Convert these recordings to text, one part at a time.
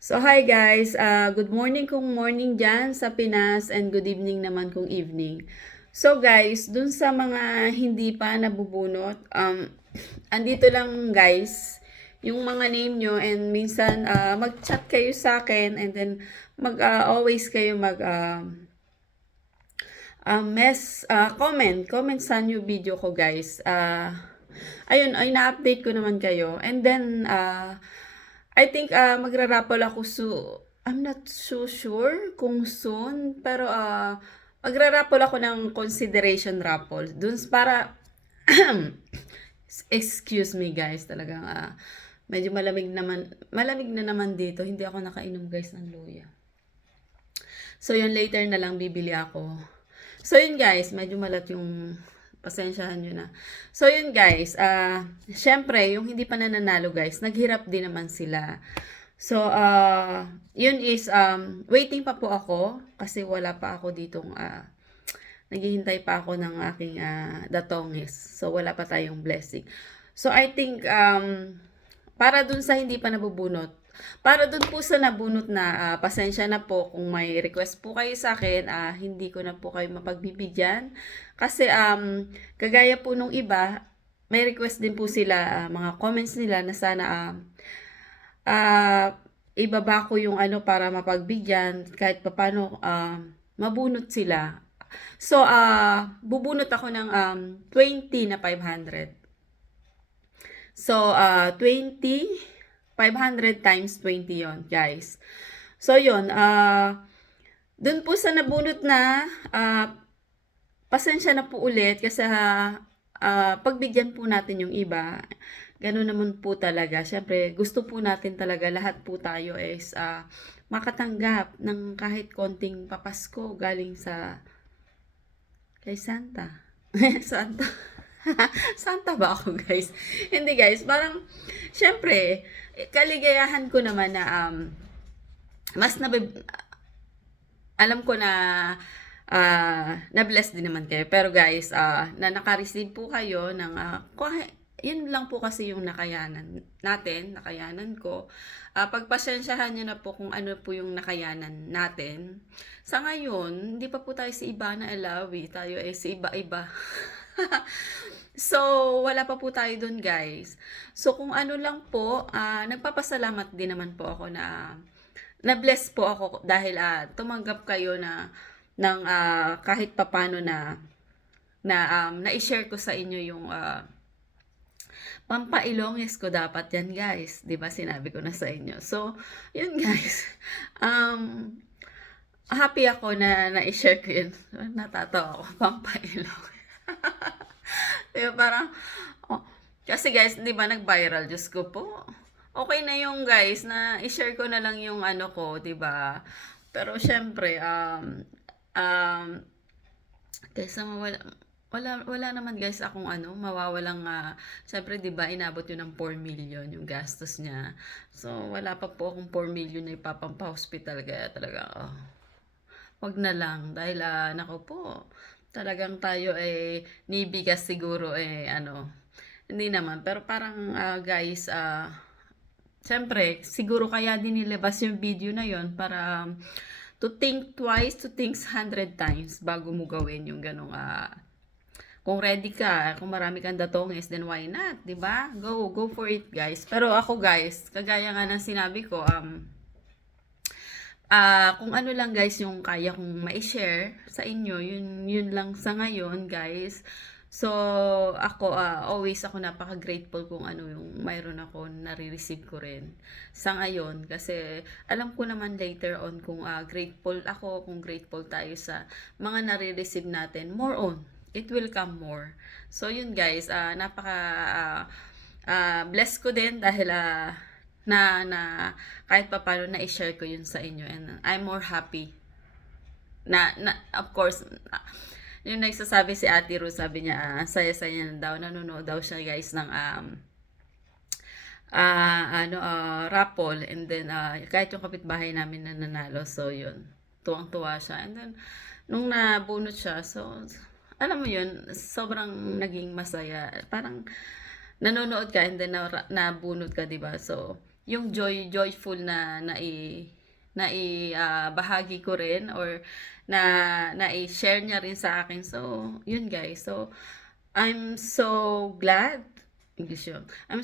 So, hi guys. Good morning kung morning dyan sa Pinas and good evening naman kung evening. So guys, dun sa mga hindi pa nabubunot, andito lang guys, yung mga name nyo and minsan mag-chat kayo sa akin and then always kayo comment sa new video ko guys. Ayun, ay na-update ko naman kayo. And then, I think magra-raffle ako I'm not so sure kung soon, pero magra-raffle ako ng consideration raffle. Dun para, excuse me guys, talagang medyo malamig na naman dito. Hindi ako nakainom guys ng luya. So yun, later na lang bibili ako. So yun guys, medyo malat yung pasensyahan nyo na. So yun guys, syempre yung hindi pa nananalo guys, naghirap din naman sila. So yun is waiting pa po ako kasi wala pa ako ditong naghihintay pa ako ng aking datongis. So wala pa tayong blessing. So I think para dun sa hindi pa nabubunot, para dun po sa nabunot na, pasensya na po kung may request po kayo sa akin, hindi ko na po kayo mapagbibigyan. Kasi kagaya po nung iba, may request din po sila, mga comments nila na sana ibaba ko yung ano para mapagbigyan kahit papaano mabunot sila. So, bubunot ako ng 20 na 500. So, 20, 500 times 20 yon guys. So, yun. Dun po sa nabunot na, pasensya na po ulit kasi pagbigyan po natin yung iba. Ganun naman po talaga. Siyempre, gusto po natin talaga lahat po tayo is makatanggap ng kahit konting papasko galing sa kay Santa. Santa. Santa ba ako, guys? Hindi, guys. Parang, syempre, kaligayahan ko naman na mas alam ko na na-bless din naman kayo. Pero guys, na naka-receive po kayo ng yun lang po kasi yung nakayanan ko. Pagpasensyahan nyo na po kung ano po yung nakayanan natin. Sa ngayon, hindi pa po tayo si iba na alawi. Tayo ay si iba-iba. So, wala pa po tayo dun guys. So, kung ano lang po, nagpapasalamat din naman po ako na-bless po ako dahil tumanggap kayo ng kahit papano na-share ko sa inyo yung pampailongis ko dapat yan guys. 'Di ba sinabi ko na sa inyo. So, yun guys. Happy ako na na-share ko yun. Natatawa ako. Pampailong. Diba parang, kasi guys, di ba nag-viral? Diyos ko po. Okay na yung guys, na i-share ko na lang yung ano ko, di ba? Pero syempre, kaysa wala naman guys akong mawawalang, syempre di ba inabot yun ng 4 million yung gastos niya. So, wala pa po akong 4 million na ipapampa-hospital, kaya talaga, wag na lang. Dahil, nako po, talagang tayo nibigas siguro hindi naman. Pero parang guys, siyempre, siguro kaya din nilabas yung video na yon para to think twice, to think 100 times bago mo gawin yung ganong kung ready ka, kung marami kang datongis, then why not, 'di ba? Go for it, guys. Pero ako, guys, kagaya nga ng sinabi ko, kung ano lang guys yung kaya kong ma-share sa inyo, yun lang sa ngayon guys. So, ako, always ako napaka-grateful kung ano yung mayroon ako, nare-receive ko rin sa ngayon. Kasi, alam ko naman later on kung grateful ako, kung grateful tayo sa mga nare-receive natin, more on, it will come more. So, yun guys, bless ko din dahil, na kahit pa paano na-share ko yun sa inyo and I'm more happy na of course yung nagsasabi si Ate Rose, sabi niya saya-saya na daw, nanonood daw siya guys ng raffle and then kahit yung kapitbahay namin na nanalo, so yun, tuwang-tuwa siya and then nung nabunot siya, so alam mo yun, sobrang naging masaya, parang nanonood ka and then nabunot ka, diba? So yung joyful na bahagi ko rin, or i-share niya rin sa akin. So, yun guys. So, I'm so glad. English yun. I'm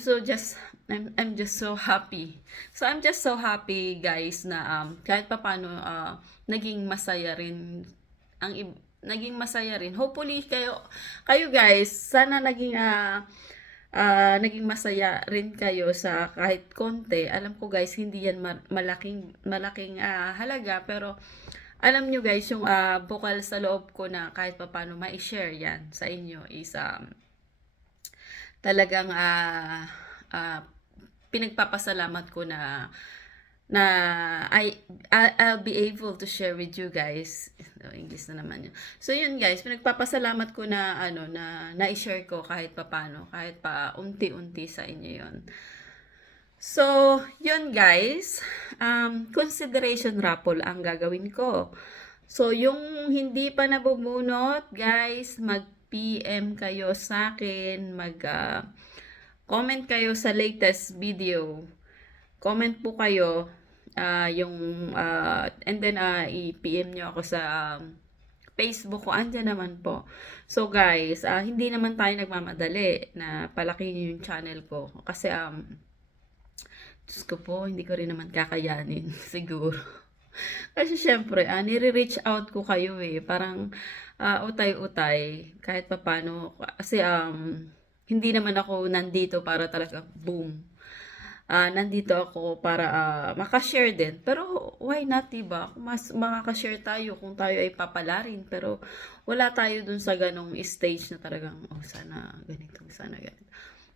just so happy. So, I'm just so happy guys na kahit papaano naging masaya rin naging masaya rin. Hopefully kayo guys, sana naging masaya rin kayo sa kahit konti. Alam ko guys, hindi yan malaking halaga, pero alam nyo guys, yung bukal sa loob ko na kahit papaano ma-share yan sa inyo is talagang pinagpapasalamat ko na I'll be able to share with you guys. English na naman yun. So yun guys, pinagpapasalamat ko na na-share ko kahit papaano, kahit pa unti-unti sa inyo yun. So, yun guys, consideration raffle ang gagawin ko. So, yung hindi pa nabubunot, guys, mag-PM kayo sa akin, comment kayo sa latest video. Comment po kayo, and then i-PM nyo ako sa Facebook ko, andyan naman po. So guys, hindi naman tayo nagmamadali na palakihin yung channel ko. Kasi, Diyos ko po, hindi ko rin naman kakayanin, siguro. Kasi syempre, nire-reach out ko kayo parang utay-utay, kahit papano. Kasi hindi naman ako nandito para talaga boom. Nandito ako para makashare din. Pero why not, diba? Mas makakashare tayo kung tayo ay papalarin. Pero wala tayo dun sa ganong stage na talagang, sana ganito, sana ganito.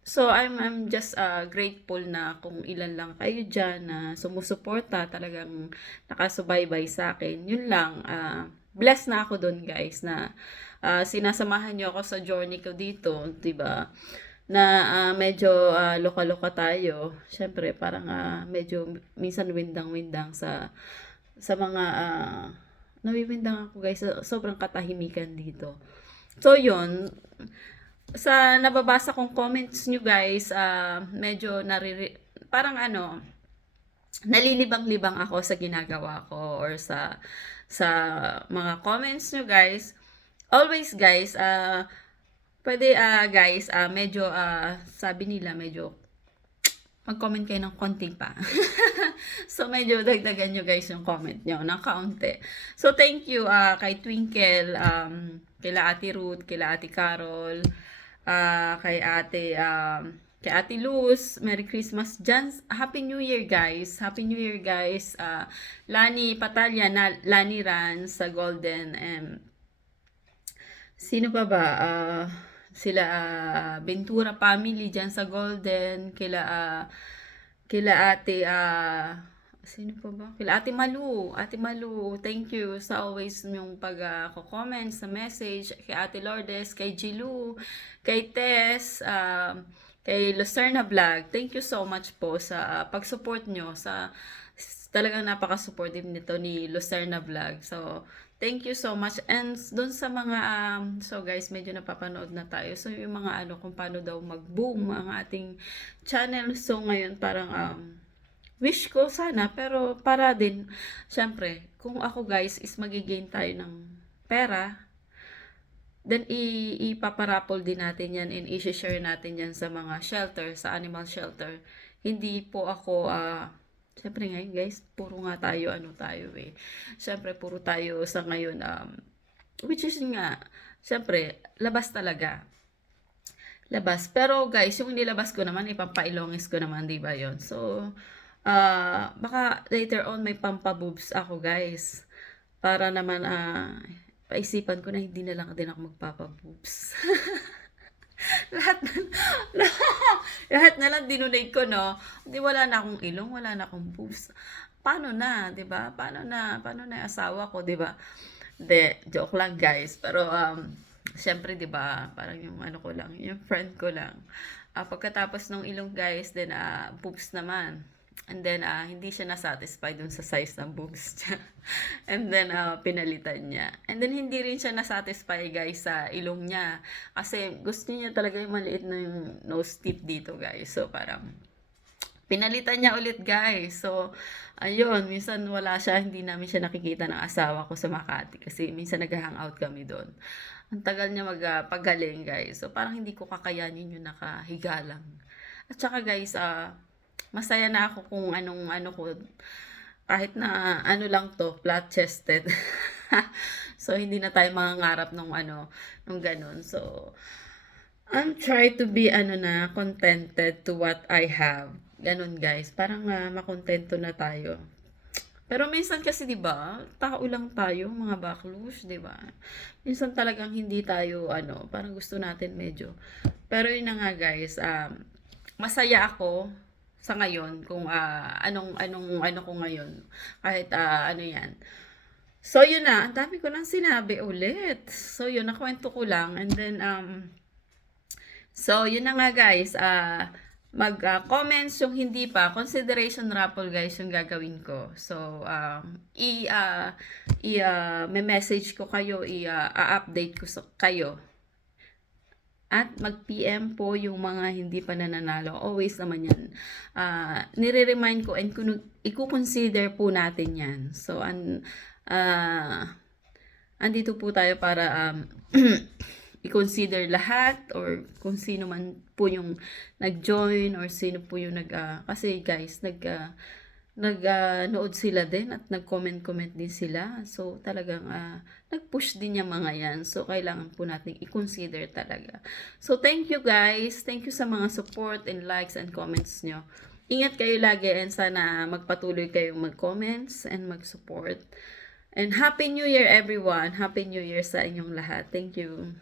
So, I'm just grateful na kung ilan lang kayo dyan na sumusuporta, talagang nakasubaybay sa akin. Yun lang, blessed na ako dun guys, na sinasamahan nyo ako sa journey ko dito, diba? Na medyo loka-loka tayo. Siyempre, parang medyo minsan windang-windang sa mga nawiwindang ako guys, sobrang katahimikan dito. So, yun, sa nababasa kong comments nyo guys, medyo parang nalilibang-libang ako sa ginagawa ko, or sa mga comments nyo guys. Always guys, pwede guys, medyo sabi nila medyo mag-comment kayo ng konti pa. So medyo dagdagan nyo guys yung comment nyo ng kaunti. So thank you kay Twinkle, kila Ate Ruth, kila Ate Carol, kay Ate Luz, Merry Christmas, Happy New Year guys, Happy New Year guys, Lani Patalya, Lani Ran sa Golden, sino pa ba, sila Ventura family dyan sa Golden, kila Ate, sino pa ba? Kila Ate Malu, thank you sa always yung pag-comment sa message, kay Ate Lourdes, kay Jilu, kay Tess, kay Lucerna Vlog. Thank you so much po sa pag-support nyo, talagang napaka-supportive nito ni Lucerna Vlog. So, thank you so much. And doon sa mga, so guys, medyo napapanood na tayo. So, yung mga kung paano daw mag-boom ang ating channel. So, ngayon parang, wish ko sana, pero para din, syempre, kung ako guys, is magigain tayo ng pera, then ipaparapol din natin yan and i-share natin yan sa mga shelter, sa animal shelter. Hindi po ako, syempre ngayon guys, puro nga tayo, syempre puro tayo sa ngayon, which is nga, syempre, labas talaga. Labas. Pero guys, yung nilabas ko naman, ipampailongis ko naman, diba yon? So, baka later on may pampaboobs ako guys. Para naman, paisipan ko na hindi na lang din ako magpapaboobs. lahat na lang dinunay ko, no? Hindi, wala na akong ilong, wala na akong boobs. Paano na, 'di ba? Paano na yung asawa ko, 'di ba? De, joke lang, guys. Pero syempre, 'di ba? Parang yung ko lang, yung friend ko lang. Pagkatapos ng ilong, guys, then boobs naman. And then, hindi siya na-satisfied dun sa size ng boobs niya. And then, pinalitan niya. And then, hindi rin siya na-satisfy, guys, sa ilong niya. Kasi, gusto niya talaga yung maliit na yung nose tip dito, guys. So, parang, Pinalitan niya ulit guys. So, ayun, minsan wala siya, hindi namin siya nakikita ng asawa ko sa Makati kasi minsan nag-hangout kami doon. Ang tagal niya pagaling guys. So, parang hindi ko kakayanin yung nakahiga lang. At saka guys, masaya na ako kung anong ano ko, kahit na ano lang to, flat-chested. So, hindi na tayo mangangarap nung ano, nung ganun. So, I'm try to be contented to what I have. Ganun guys, parang makontento na tayo. Pero minsan kasi 'di ba, tao lang tayo, mga baklush, 'di ba? Minsan talagang hindi tayo parang gusto natin medyo. Pero yun na nga guys, masaya ako sa ngayon kung anong ano ko ngayon. Kahit ano 'yan. So yun na, ang dami ko nang sinabi ulit. So yun, nakwento ko lang and then so, yun na nga guys, mag-comments yung hindi pa, consideration raffle guys yung gagawin ko. So, may message ko kayo, update ko kayo. At mag-PM po yung mga hindi pa nananalo. Always naman yan. Nire-remind ko and i-consider po natin yan. So, andito po tayo para i-consider lahat or kung sino man po yung nag-join or sino po yung kasi guys nood sila din at nag-comment din sila. So talagang nag-push din yung mga yan. So kailangan po natin i-consider talaga. So thank you guys. Thank you sa mga support and likes and comments nyo. Ingat kayo lagi and sana magpatuloy kayong mag-comments and mag-support. And Happy New Year everyone. Happy New Year sa inyong lahat. Thank you.